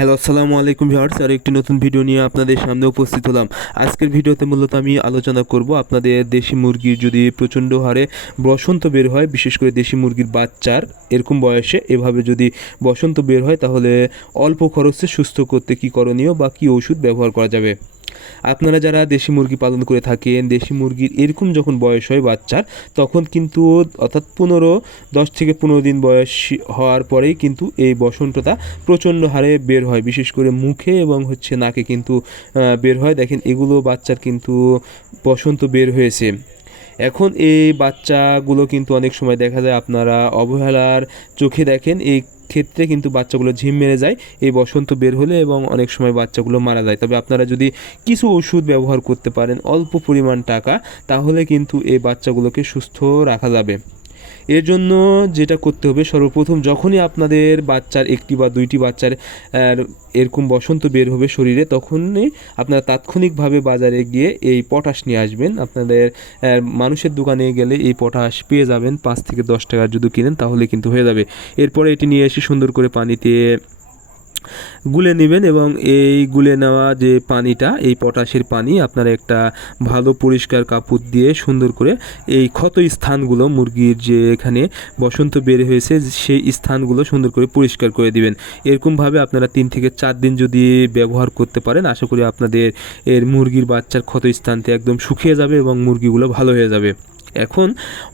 Hello, আসসালামু আলাইকুম viewers. আর একটি নতুন ভিডিও নিয়ে আপনাদের সামনে উপস্থিত হলাম। আজকের ভিডিওতে মূলত আমি আলোচনা করব আপনাদের দেশি মুরগির যদি প্রচণ্ড হারে বসন্ত বের হয়, বিশেষ করে দেশি মুরগির বাচ্চার এরকম বয়সে এভাবে যদি বসন্ত বের হয়, তাহলে অল্প খরচে সুস্থ করতে কী করণীয় বা কী ওষুধ ব্যবহার করা যাবে। আপনারা যারা দেশি মুরগি পালন করে থাকেন, দেশি মুরগির এরকম যখন বয়স হয় বাচ্চার, তখন কিন্তু অর্থাৎ 10 থেকে 15 দিন বয়স হওয়ার পরেই কিন্তু এই বসন্তটা প্রচণ্ড হারে বের হয়, বিশেষ করে মুখে এবং নাকে কিন্তু বের হয়। দেখেন, এগুলো বাচ্চার কিন্তু বসন্ত বের হয়েছে। এখন এই বাচ্চাগুলো কিন্তু অনেক সময় দেখা যায় আপনারা অবহেলার চোখে দেখেন, এই ক্ষেত্রে কিন্তু বাচ্চাগুলো ঝিম মেরে যায় এই বসন্ত বের হলে, এবং অনেক সময় বাচ্চাগুলো মারা যায়। তবে আপনারা যদি কিছু ওষুধ ব্যবহার করতে পারেন অল্প পরিমাণ টাকা, তাহলে কিন্তু এই বাচ্চাগুলোকে সুস্থ রাখা যাবে। এর জন্য যেটা করতে হবে, সর্বপ্রথম যখনই আপনাদের বাচ্চার একটি বা দুইটি বাচ্চার এরকম বসন্ত বের হবে শরীরে, তখনই আপনারা তাৎক্ষণিকভাবে বাজারে গিয়ে এই পটাশ নিয়ে আসবেন। আপনাদের মানুষের দোকানে গেলে এই পটাশ পেয়ে যাবেন 5 থেকে 10 টাকার, যদি কিনেন তাহলে কিন্তু হয়ে যাবে। এরপরে এটি নিয়ে এসে সুন্দর করে পানিতে গুলে নেবেন, এবং এই গুলে নেওয়া যে পানিটা, এই পটাশের পানি আপনারা একটা ভালো পরিষ্কার কাপড় দিয়ে সুন্দর করে এই ক্ষত স্থানগুলো, মুরগির যে এখানে বসন্ত বের হয়েছে সেই স্থানগুলো সুন্দর করে পরিষ্কার করে দিবেন। এরকমভাবে আপনারা 3 থেকে 4 দিন যদি ব্যবহার করতে পারেন, আশা করি আপনাদের মুরগির বাচ্চার ক্ষত স্থানটি একদম শুকিয়ে যাবে এবং মুরগিগুলো ভালো হয়ে যাবে। এখন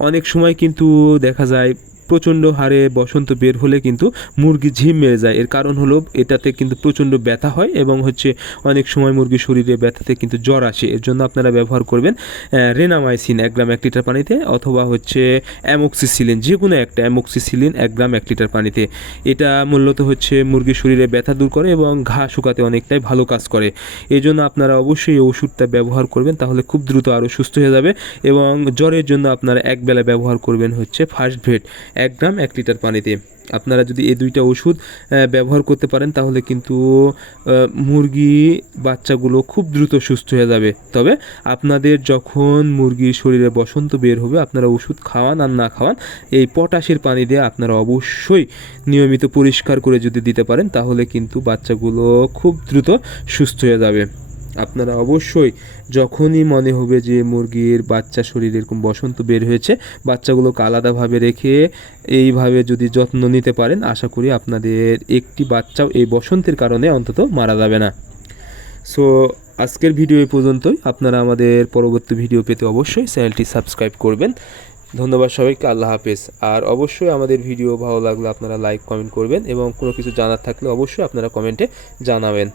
অনেক সময় কিন্তু দেখা যায় প্রচণ্ড হারে বসন্ত বের হলে কিন্তু মুরগি ঝিম মেরে যায়। এর কারণ হলো এটাতে কিন্তু প্রচণ্ড ব্যথা হয়, এবং অনেক সময় মুরগির শরীরে ব্যথাতে কিন্তু জ্বর আসে। এর জন্য আপনারা ব্যবহার করবেন রেনামাইসিন 1 গ্রাম 1 লিটার পানিতে, অথবা অ্যামোক্সিসিলিন, যে কোনো একটা অ্যামোক্সিসিলিন 1 গ্রাম 1 লিটার পানিতে। এটা মূলত মুরগির শরীরে ব্যথা দূর করে এবং ঘা শুকাতে অনেকটাই ভালো কাজ করে। এই জন্য আপনারা অবশ্যই এই ওষুধটা ব্যবহার করবেন, তাহলে খুব দ্রুত আরও সুস্থ হয়ে যাবে। এবং জ্বরের জন্য আপনারা একবেলা ব্যবহার করবেন ফার্স্ট ভেট 1 গ্রাম 1 লিটার পানিতে। আপনারা যদি এই দুইটা ওষুধ ব্যবহার করতে পারেন, তাহলে কিন্তু মুরগি বাচ্চাগুলো খুব দ্রুত সুস্থ হয়ে যাবে। তবে আপনাদের যখন মুরগির শরীরে বসন্ত বের হবে, আপনারা ওষুধ খাওয়ান আর না খাওয়ান, এই পটাশের পানি দিয়ে আপনারা অবশ্যই নিয়মিত পরিষ্কার করে যদি দিতে পারেন, তাহলে কিন্তু বাচ্চাগুলো খুব দ্রুত সুস্থ হয়ে যাবে। আপনারা অবশ্যই যখনই মনে হবে যে মুরগির বাচ্চা শরীরে এরকম বসন্ত বের হয়েছে, বাচ্চাগুলোকে আলাদাভাবে রেখে এইভাবে যদি যত্ন নিতে পারেন, আশা করি আপনাদের একটি বাচ্চাও এই বসন্তের কারণে অন্তত মারা যাবে না। সো আজকের ভিডিও এই পর্যন্তই। আপনারা আমাদের পরবর্তী ভিডিও পেতে অবশ্যই চ্যানেলটি সাবস্ক্রাইব করবেন। ধন্যবাদ সবাইকে, আল্লাহ হাফেজ। আর অবশ্যই আমাদের ভিডিও ভালো লাগলে আপনারা লাইক কমেন্ট করবেন, এবং কোনো কিছু জানার থাকলে অবশ্যই আপনারা কমেন্টে জানাবেন।